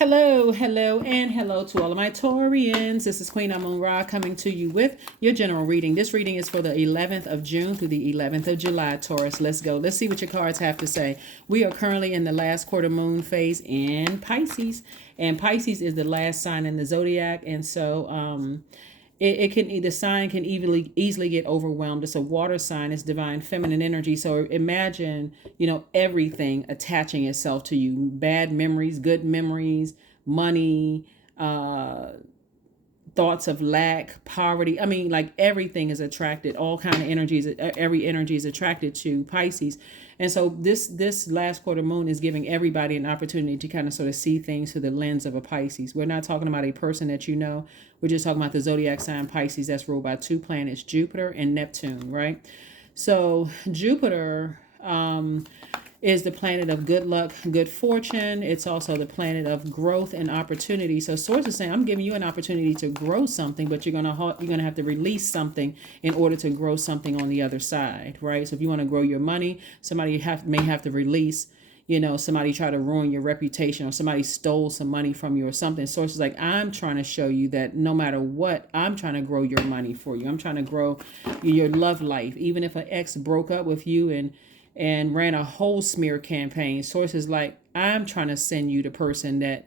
Hello, hello, and hello to all of my Taurians. This is Queen Amun Ra coming to you with your general reading. This reading is for the 11th of June through the 11th of July, Taurus. Let's go. Let's see what your cards have to say. We are currently in the last quarter moon phase in Pisces, and Pisces is the last sign in the Zodiac, and so it can the sign can easily get overwhelmed. It's a water sign. It's divine feminine energy. So imagine, everything attaching itself to you: bad memories, good memories, money, thoughts of lack, poverty. I mean, like everything is attracted. All kind of energies. Every energy is attracted to Pisces. And so this last quarter moon is giving everybody an opportunity to kind of sort of see things through the lens of a Pisces. We're not talking about a person that you know. We're just talking about the zodiac sign Pisces that's ruled by two planets, Jupiter and Neptune, right? So Jupiter is the planet of good luck, good fortune. It's also the planet of growth and opportunity. So source is saying, I'm giving you an opportunity to grow something, but you're gonna have to release something in order to grow something on the other side, right? So if you want to grow your money, somebody may have to release. Somebody tried to ruin your reputation, or somebody stole some money from you or something. Source is like, I'm trying to show you that no matter what, I'm trying to grow your money for you. I'm trying to grow your love life. Even if an ex broke up with you and ran a whole smear campaign, sources like, I'm trying to send you the person that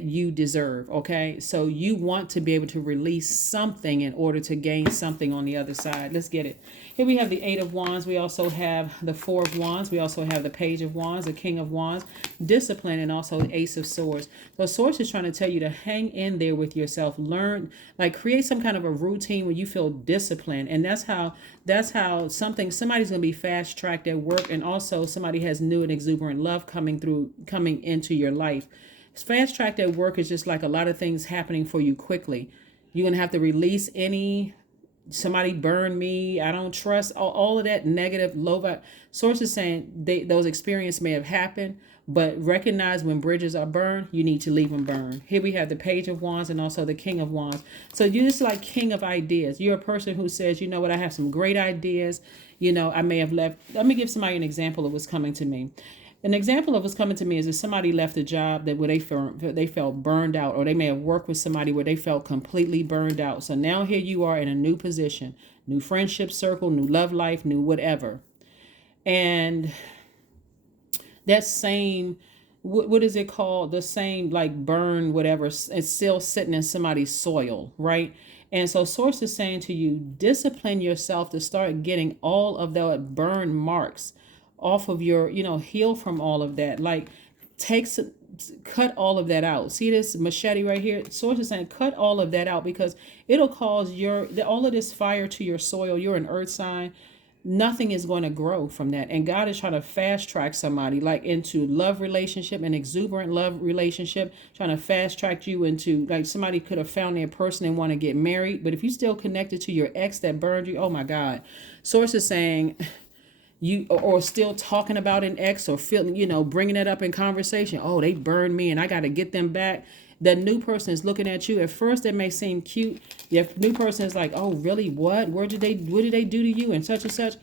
you deserve. Okay, so you want to be able to release something in order to gain something on the other side. Let's get it. Here we have the Eight of Wands. We also have the Four of Wands. We also have the Page of Wands, the King of Wands, discipline, and also the Ace of Swords. So source is trying to tell you to hang in there with yourself. Learn, like create some kind of a routine where you feel disciplined. And that's how somebody's going to be fast tracked at work. And also somebody has new and exuberant love coming into your life. Fast tracked at work is just like a lot of things happening for you quickly. You're going to have to release somebody burned me, I don't trust, all of that negative, low vibe. Sources saying those experiences may have happened, but recognize when bridges are burned, you need to leave them burned. Here we have the Page of Wands and also the King of Wands. So you're just like king of ideas. You're a person who says, you know what, I have some great ideas. I may have left. Let me give somebody an example of what's coming to me. An example of what's coming to me is if somebody left a job where they felt burned out, or they may have worked with somebody where they felt completely burned out. So now here you are in a new position, new friendship circle, new love life, new whatever. And that same, what is it called? The same like burn, whatever, it's still sitting in somebody's soil, right? And so source is saying to you, discipline yourself to start getting all of the burn marks off of your, heal from all of that. Like cut all of that out. See this machete right here? Source is saying cut all of that out, because it'll cause all of this fire to your soil. You're an earth sign. Nothing is going to grow from that. And God is trying to fast track somebody like into love relationship, an exuberant love relationship, trying to fast track you into, like, somebody could have found their person and want to get married. But if you're still connected to your ex that burned you, oh my God. Source is saying, you or still talking about an ex, or feeling, bringing it up in conversation. Oh, they burned me and I got to get them back. The new person is looking at you. At first it may seem cute. The new person is like, oh really, what did they do to you and such and such.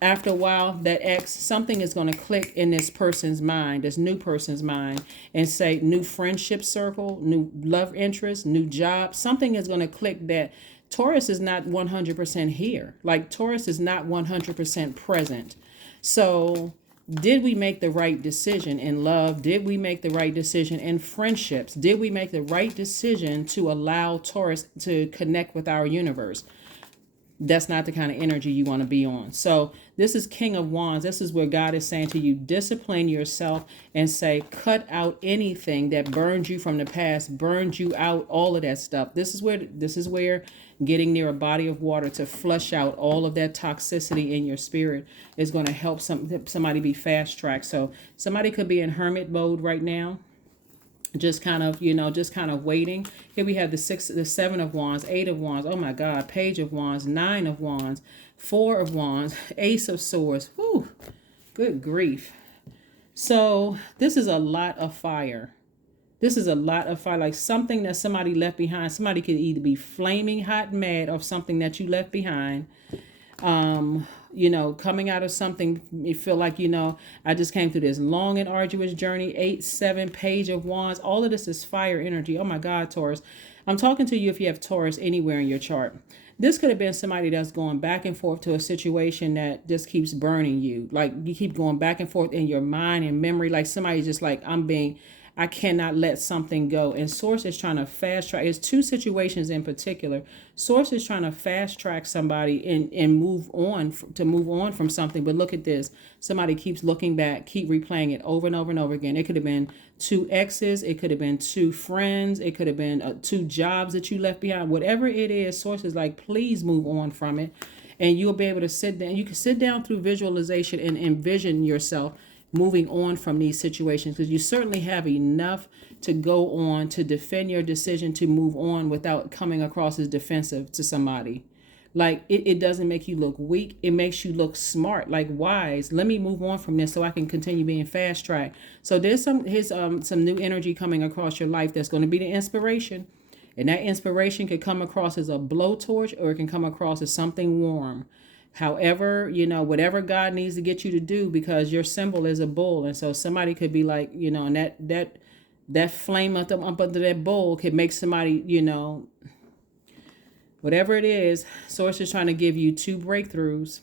After a while, that ex, something is going to click in this person's mind, this new person's mind, and say new friendship circle, new love interest, new job. Something is going to click that Taurus is not 100% here. Like Taurus is not 100% present. So did we make the right decision in love? Did we make the right decision in friendships? Did we make the right decision to allow Taurus to connect with our universe? That's not the kind of energy you want to be on. So this is King of Wands. This is where God is saying to you, discipline yourself and say, cut out anything that burned you from the past, burned you out, all of that stuff. This is where getting near a body of water to flush out all of that toxicity in your spirit is going to help somebody be fast tracked. So somebody could be in hermit mode right now, just kind of waiting. Here we have the Seven of Wands, Eight of Wands, oh my God, Page of Wands, Nine of Wands, Four of Wands, Ace of Swords. Whew, good grief. So this is a lot of fire. This is a lot of fire, like something that somebody left behind. Somebody could either be flaming hot mad of something that you left behind, coming out of something, you feel like, I just came through this long and arduous journey, 7 page of wands. All of this is fire energy. Oh my God, Taurus. I'm talking to you if you have Taurus anywhere in your chart. This could have been somebody that's going back and forth to a situation that just keeps burning you. Like you keep going back and forth in your mind and memory. Like somebody just like, I cannot let something go. And Source is trying to fast track. It's two situations in particular. Source is trying to fast track somebody and move on from something. But look at this. Somebody keeps looking back, keep replaying it over and over and over again. It could have been 2 exes. It could have been 2 friends. It could have been 2 jobs that you left behind. Whatever it is, Source is like, please move on from it. And you'll be able to sit down. You can sit down through visualization and envision yourself moving on from these situations, because you certainly have enough to go on to defend your decision to move on without coming across as defensive to somebody. Like it doesn't make you look weak. It makes you look smart, like wise. Let me move on from this so I can continue being fast tracked. So there's some new energy coming across your life that's going to be the inspiration. And that inspiration could come across as a blowtorch, or it can come across as something warm. However, whatever God needs to get you to do, because your symbol is a bull. And so somebody could be like, and that flame up under that bull could make somebody, whatever it is. Source is trying to give you 2 breakthroughs,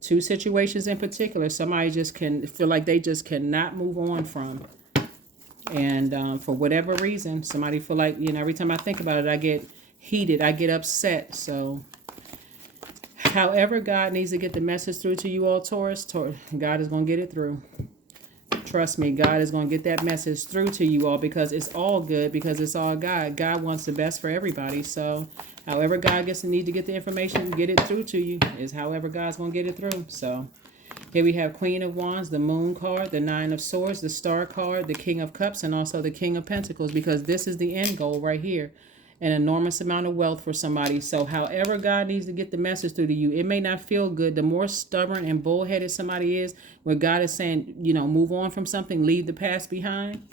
2 situations in particular. Somebody just can feel like they just cannot move on from. And for whatever reason, somebody feel like, every time I think about it, I get heated, I get upset. So however God needs to get the message through to you all, Taurus, God is going to get it through. Trust me, God is going to get that message through to you all, because it's all good, because it's all God. God wants the best for everybody. So however God need to get the information, get it through to you, is however God's going to get it through. So here we have Queen of Wands, the Moon card, the 9 of Swords, the Star card, the King of Cups, and also the King of Pentacles, because this is the end goal right here. An enormous amount of wealth for somebody. So however God needs to get the message through to you, it may not feel good. The more stubborn and bullheaded somebody is, where God is saying, move on from something, leave the past behind.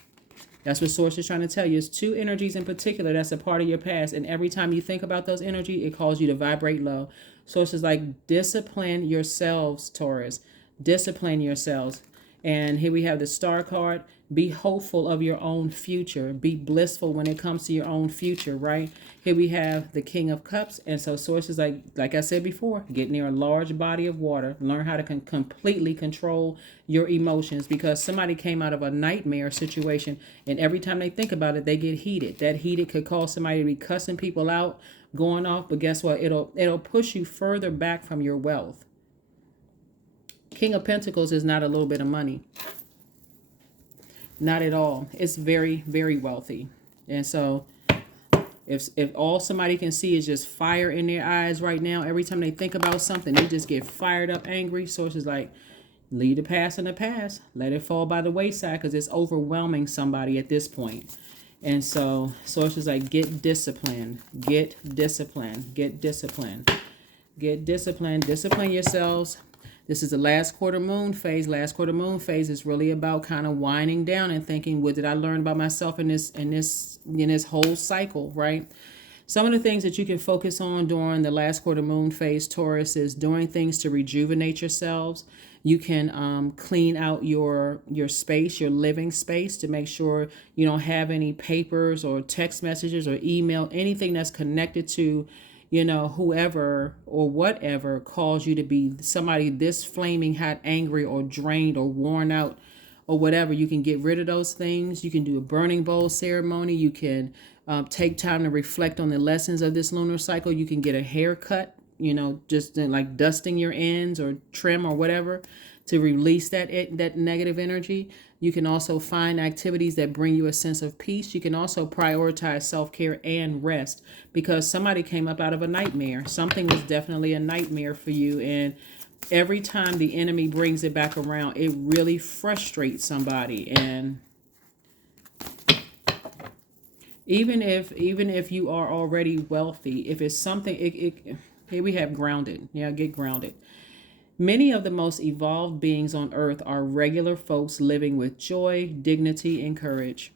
That's what Source is trying to tell you. It's 2 energies in particular that's a part of your past. And every time you think about those energies, it causes you to vibrate low. Source is like, discipline yourselves, Taurus. Discipline yourselves. And here we have the Star card. Be hopeful of your own future. Be blissful when it comes to your own future, right? Here we have the King of Cups. And so Source is like I said before, get near a large body of water. Learn how to completely control your emotions, because somebody came out of a nightmare situation, and every time they think about it, they get heated. That heated could cause somebody to be cussing people out, going off. But guess what? It'll push you further back from your wealth. King of Pentacles is not a little bit of money. Not at all. It's very, very wealthy. And so if all somebody can see is just fire in their eyes right now, every time they think about something, they just get fired up, angry. Source is like, leave the past in the past. Let it fall by the wayside, because it's overwhelming somebody at this point. And so Source is like, get disciplined. Get disciplined. Get disciplined. Get disciplined. Discipline yourselves. This is the last quarter moon phase. Last quarter moon phase is really about kind of winding down and thinking, what did I learn about myself in this whole cycle, right? Some of the things that you can focus on during the last quarter moon phase, Taurus, is doing things to rejuvenate yourselves. You can clean out your space, your living space, to make sure you don't have any papers or text messages or email, anything that's connected to whoever or whatever caused you to be somebody this flaming hot, angry, or drained, or worn out, or whatever. You can get rid of those things. You can do a burning bowl ceremony. You can take time to reflect on the lessons of this lunar cycle. You can get a haircut, just like dusting your ends or trim or whatever, to release that negative energy. You can also find activities that bring you a sense of peace. You can also prioritize self-care and rest, because somebody came up out of a nightmare. Something was definitely a nightmare for you. And every time the enemy brings it back around, it really frustrates somebody. And even if you are already wealthy, if it's something, here we have grounded. Yeah, get grounded. Many of the most evolved beings on earth are regular folks living with joy, dignity, and courage.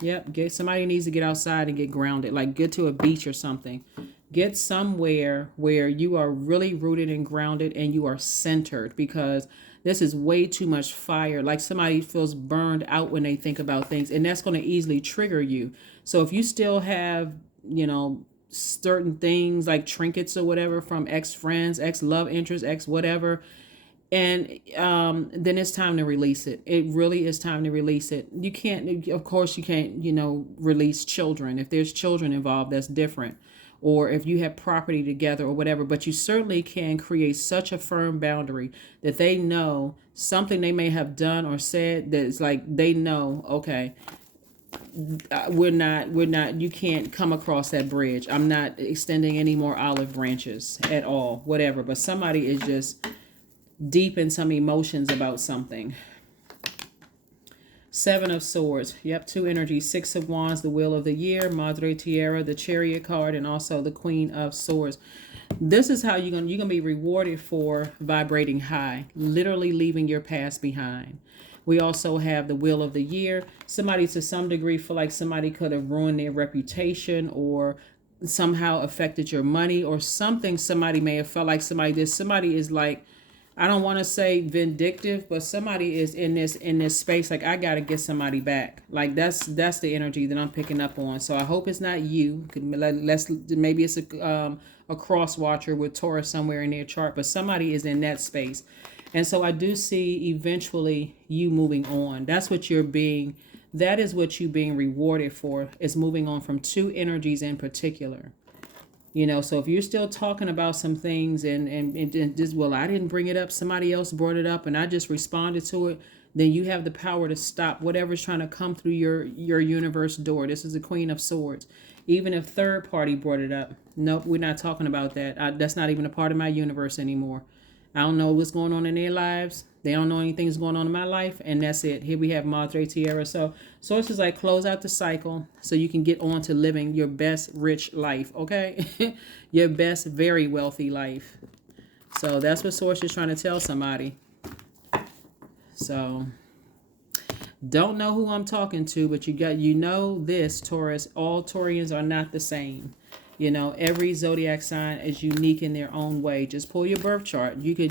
Yep, somebody needs to get outside and get grounded, like get to a beach or something. Get somewhere where you are really rooted and grounded and you are centered, because this is way too much fire. Like somebody feels burned out when they think about things, and that's going to easily trigger you. So if you still have, certain things like trinkets or whatever from ex friends, ex love interest, ex whatever, and then it's time to release it. It really is time to release it. You can't, of course, you can't, release children. If there's children involved, that's different. Or if you have property together or whatever, but you certainly can create such a firm boundary that they know something they may have done or said that it's like they know, okay, we're not, you can't come across that bridge. I'm not extending any more olive branches at all, whatever. But somebody is just deep in some emotions about something. Seven of Swords. Yep, two energies. Six of Wands, the Wheel of the Year, Madre Tierra, the Chariot card, and also the Queen of Swords. This is how you're gonna be rewarded for vibrating high, literally leaving your past behind. We also have the Wheel of the Year. Somebody to some degree feel like somebody could have ruined their reputation or somehow affected your money or something. Somebody may have felt like somebody is like, I don't want to say vindictive, but somebody is in this space like, I got to get somebody back. Like that's the energy that I'm picking up on. So I hope it's not you. Maybe it's a cross watcher with Taurus somewhere in their chart, but somebody is in that space. And so I do see eventually you moving on. That is what you're being rewarded for, is moving on from two energies in particular. So if you're still talking about some things and just, well, I didn't bring it up, somebody else brought it up and I just responded to it, then you have the power to stop whatever's trying to come through your universe door. This is the Queen of Swords. Even if third party brought it up, nope, we're not talking about that. That's not even a part of my universe anymore. I don't know what's going on in their lives. They don't know anything's going on in my life, and that's it. Here we have Madre Tierra. So sources like close out the cycle so you can get on to living your best rich life, okay? Your best very wealthy life. So that's what source is trying to tell somebody. So don't know who I'm talking to, but this, Taurus, all Taurians are not the same. Every zodiac sign is unique in their own way. Just pull your birth chart. You could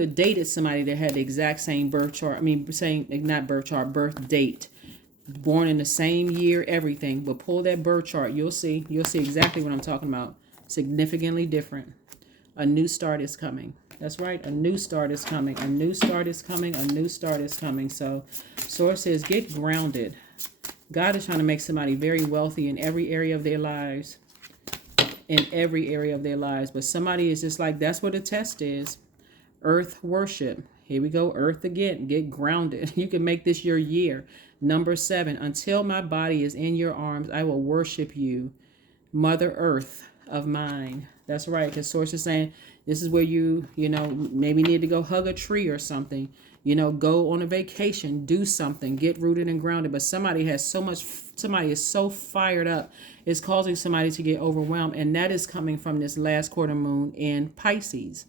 have dated somebody that had the exact same birth chart. Not birth chart, birth date. Born in the same year, everything. But pull that birth chart. You'll see exactly what I'm talking about. Significantly different. A new start is coming. That's right. A new start is coming. A new start is coming. A new start is coming. So source says get grounded. God is trying to make somebody very wealthy in every area of their lives. In every area of their lives. But somebody is just like, that's what the test is. Earth worship. Here we go. Earth again. Get grounded. You can make this your year. Number 7. Until my body is in your arms, I will worship you. Mother Earth of mine. That's right. Because source is saying this is where you maybe need to go hug a tree or something. Go on a vacation, do something, get rooted and grounded. But somebody is so fired up, it's causing somebody to get overwhelmed. And that is coming from this last quarter moon in Pisces,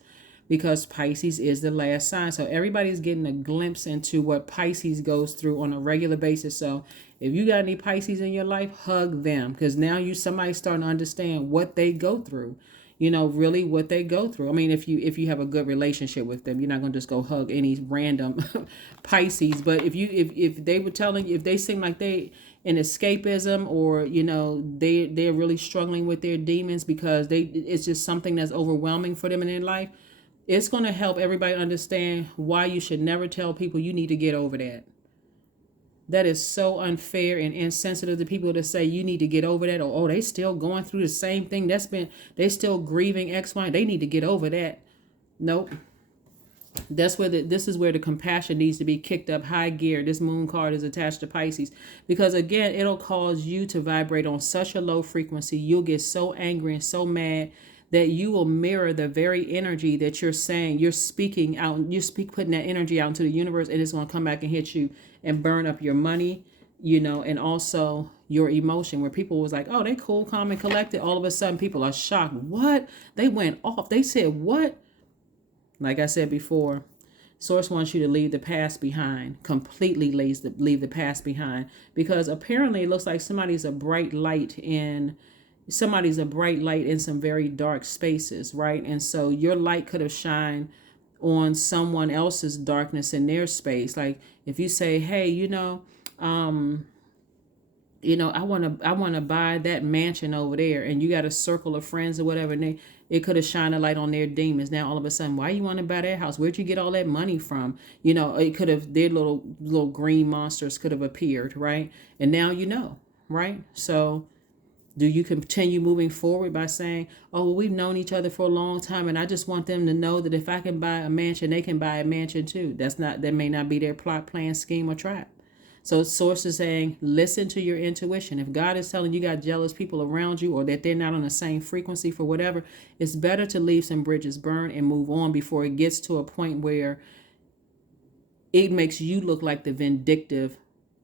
because Pisces is the last sign. So everybody's getting a glimpse into what Pisces goes through on a regular basis. So if you got any Pisces in your life, hug them, because now somebody's starting to understand what they go through. Really what they go through. I mean, if you have a good relationship with them, you're not going to just go hug any random Pisces. But if they were telling you, if they seem like they in escapism, or they're really struggling with their demons because it's just something that's overwhelming for them in their life, it's going to help everybody understand why you should never tell people you need to get over that. That is so unfair and insensitive to people to say you need to get over that, or they still going through the same thing they still grieving X, Y. They need to get over that. Nope. This is where the compassion needs to be kicked up high gear. This moon card is attached to Pisces, because again, it'll cause you to vibrate on such a low frequency. You'll get so angry and so mad that you will mirror the very energy that you're saying, you're speaking out, putting that energy out into the universe, and it's going to come back and hit you and burn up your money, and also your emotion, where people was like, oh, they cool, calm, and collected. All of a sudden, people are shocked. What? They went off. They said, what? Like I said before, Source wants you to leave the past behind, completely leave the past behind, because apparently it looks like somebody's a bright light in somebody's a bright light in some very dark spaces, right? And so your light could have shined on someone else's darkness in their space. Like if you say, hey, I want to buy that mansion over there, and you got a circle of friends or whatever, and it could have shined a light on their demons. Now all of a sudden, why you want to buy that house? Where'd you get all that money from? It could have, their little green monsters could have appeared, right? And now right? So do you continue moving forward by saying, oh, well, we've known each other for a long time, and I just want them to know that if I can buy a mansion, they can buy a mansion too. That may not be their plot, plan, scheme, or trap. So source is saying, listen to your intuition. If God is telling you got jealous people around you, or that they're not on the same frequency for whatever, it's better to leave some bridges burned and move on before it gets to a point where it makes you look like the vindictive,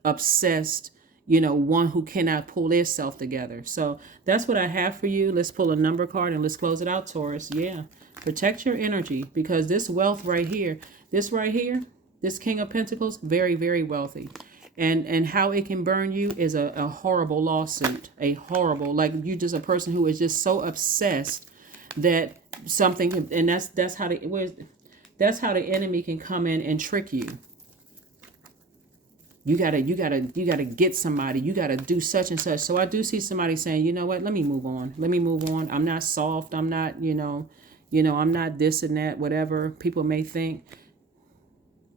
obsessed, one who cannot pull their self together. So that's what I have for you. Let's pull a number card and let's close it out, Taurus. Yeah. Protect your energy, because this wealth right here, this King of Pentacles, very, very wealthy. And how it can burn you is a horrible lawsuit. Like you just a person who is just so obsessed that something, and that's how the enemy can come in and trick you. You gotta get somebody. You gotta do such and such. So I do see somebody saying, you know what? Let me move on. I'm not soft. I'm not, I'm not this and that. Whatever people may think.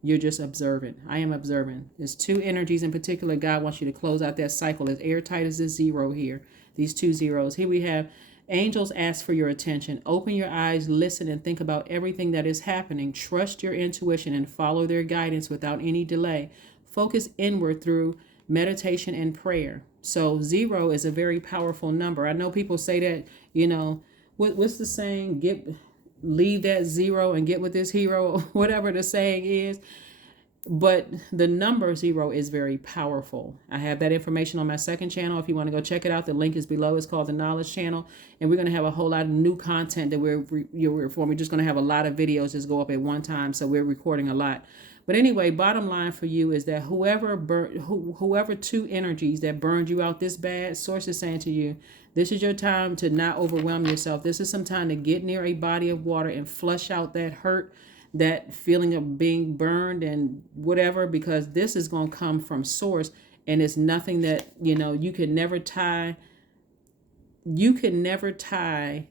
You're just observant. I am observant. There's two energies in particular. God wants you to close out that cycle as airtight as this zero here. These two zeros. Here we have angels ask for your attention. Open your eyes, listen, and think about everything that is happening. Trust your intuition and follow their guidance without any delay. Focus inward through meditation and prayer. So 0 is a very powerful number. I know people say that, what's the saying? Leave that 0 and get with this hero, whatever the saying is. But the number 0 is very powerful. I have that information on my second channel. If you want to go check it out, the link is below. It's called the Knowledge Channel. And we're going to have a whole lot of new content that we're just going to have a lot of videos just go up at one time. So we're recording a lot. But anyway, bottom line for you is that whoever two energies that burned you out this bad, source is saying to you, this is your time to not overwhelm yourself. This is some time to get near a body of water and flush out that hurt, that feeling of being burned and whatever, because this is going to come from source, and it's nothing that, you can never tie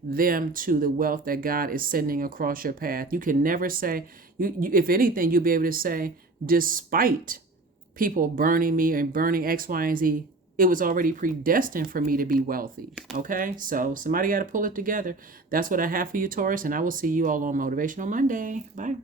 them to the wealth that God is sending across your path. You can never say, if anything, you'll be able to say, despite people burning me and burning X, Y, and Z, it was already predestined for me to be wealthy. Okay, so somebody got to pull it together. That's what I have for you, Taurus, and I will see you all on Motivational Monday. Bye.